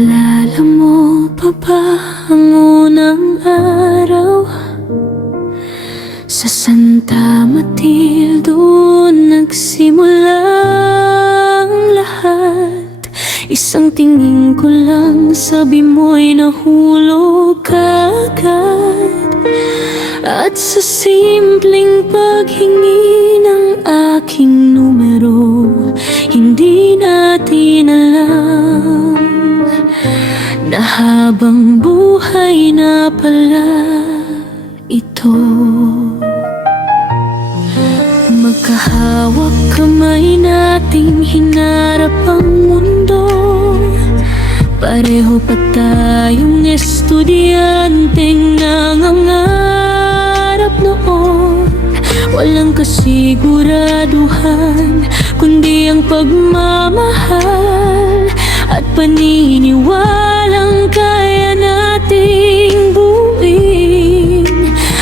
Naalala mo pa ba ang unang araw? Sa Santa Matilde doon nagsimula ang lahat. Isang tingin ko lang, sabi mo'y nahulog agad. At sa simpleng paghingi ng aking numero, hindi natin alam na habang buhay na pala ito. Magkahawak kamay nating hinarap ang mundo. Pareho pa tayong estudyanteng nangangarap noon. Walang kasiguraduhan, kundi ang pagmamahal at paniniwalang kaya nating buuin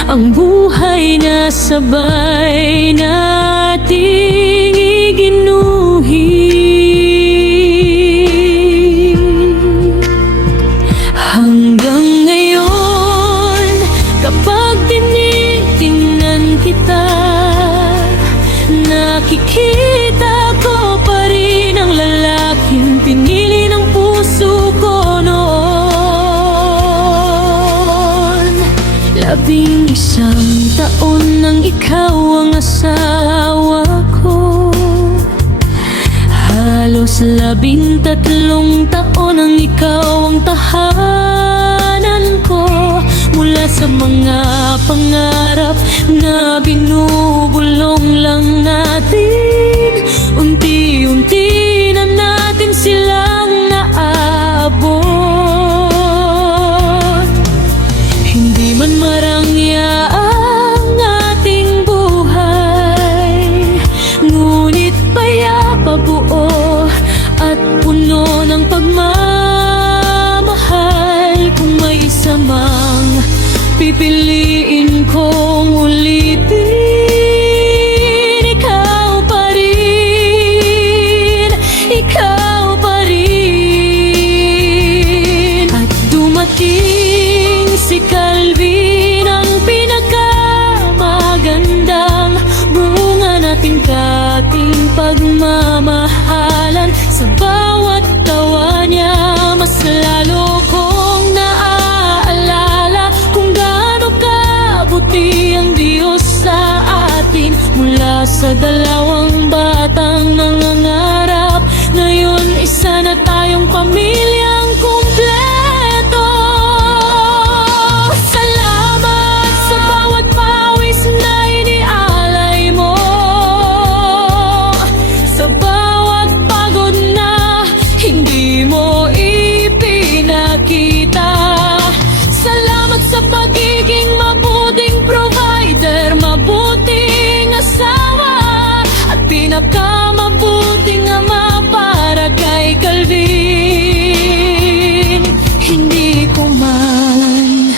ang buhay na sabay nating iginuhin. Hanggang ngayon, kapag tinitingnan kita, nakikita ko pa rin ang lalaking pinili ng puso ko noon. 11 taon nang ikaw ang asawa ko. Halos 13 taon nang ikaw ang tahanan ko. Mula sa mga pangarap na binubulong lang natin, unti-unti na natin silang naabot. Hindi man marangya ang ating buhay, ngunit payapa, buo at puno ng pagmamahal. Kung may isa mang pipiliin kong ulitin, ikaw pa rin, ikaw pa rin. At dumating si Calvin, ang pinakamagandang bunga nating kating pagmamahalan. Sa bawat tawa niya, mas lalo kong naaalala kung gaano kabuti ang Diyos sa atin. Mula sa dalawang batang nangangarap, ngayon isa na tayong pamilyang kumpleto. Salamat sa bawat pawis na inialay mo, sa bawat pagod na hindi mo ipinakita. Salamat sa pagiging mabuting provider, mabuting asawa, at pinakamabuting ama para kay Calvin. Hindi ko man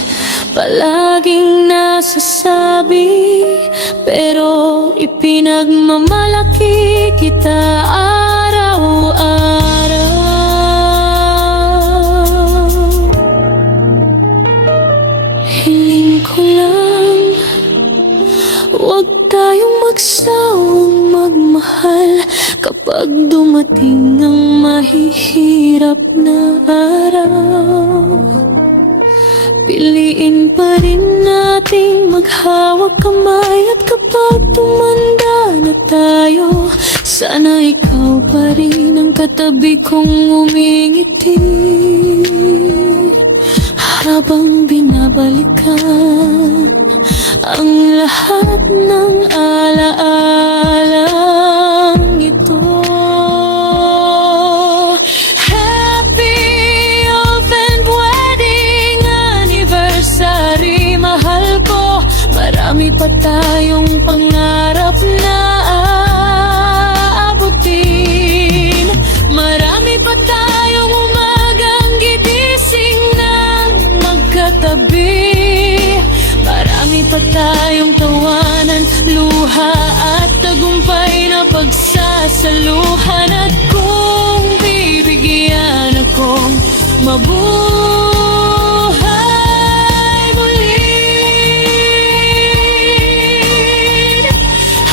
palaging nasasabi, pero ipinagmamalaki kita araw-araw. Hiling ko lang, huwag tayong magsawang magmahal kapag dumating ang mahihirap na araw. Piliin pa rin nating maghawak kamay, at kapag tumanda na tayo, sana ikaw pa rin ang katabi kong umingiti. Habang binabalikan ang lahat ng alaalang ito. Happy open wedding anniversary, mahal ko. Marami pa tayong pangarap na aabutin. Marami pa tayong umagang gigising ng magkatabi. Marami pa tayong tawanan, luha at tagumpay na pagsasaluhan. At kung bibigyan akong mabuhay muli.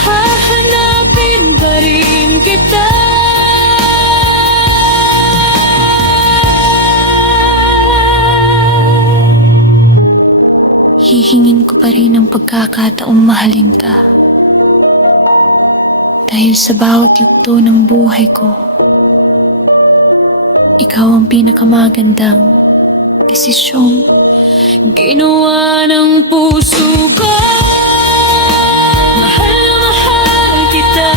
Hahanapin pa rin kita. Hihingin ko pa rin ang pagkakataong mahalin ka. Dahil sa bawat yugto ng buhay ko, ikaw ang pinakamagandang desisyong ginawa ng puso ko. Mahal na mahal kita.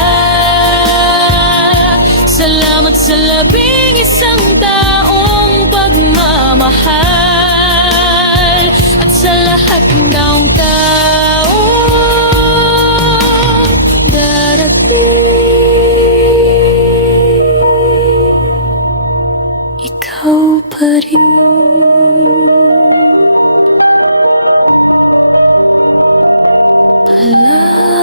Salamat sa labing-isang taong pagmamahal at sa lahat ng taong darating. Ikaw pa rin. Palagi.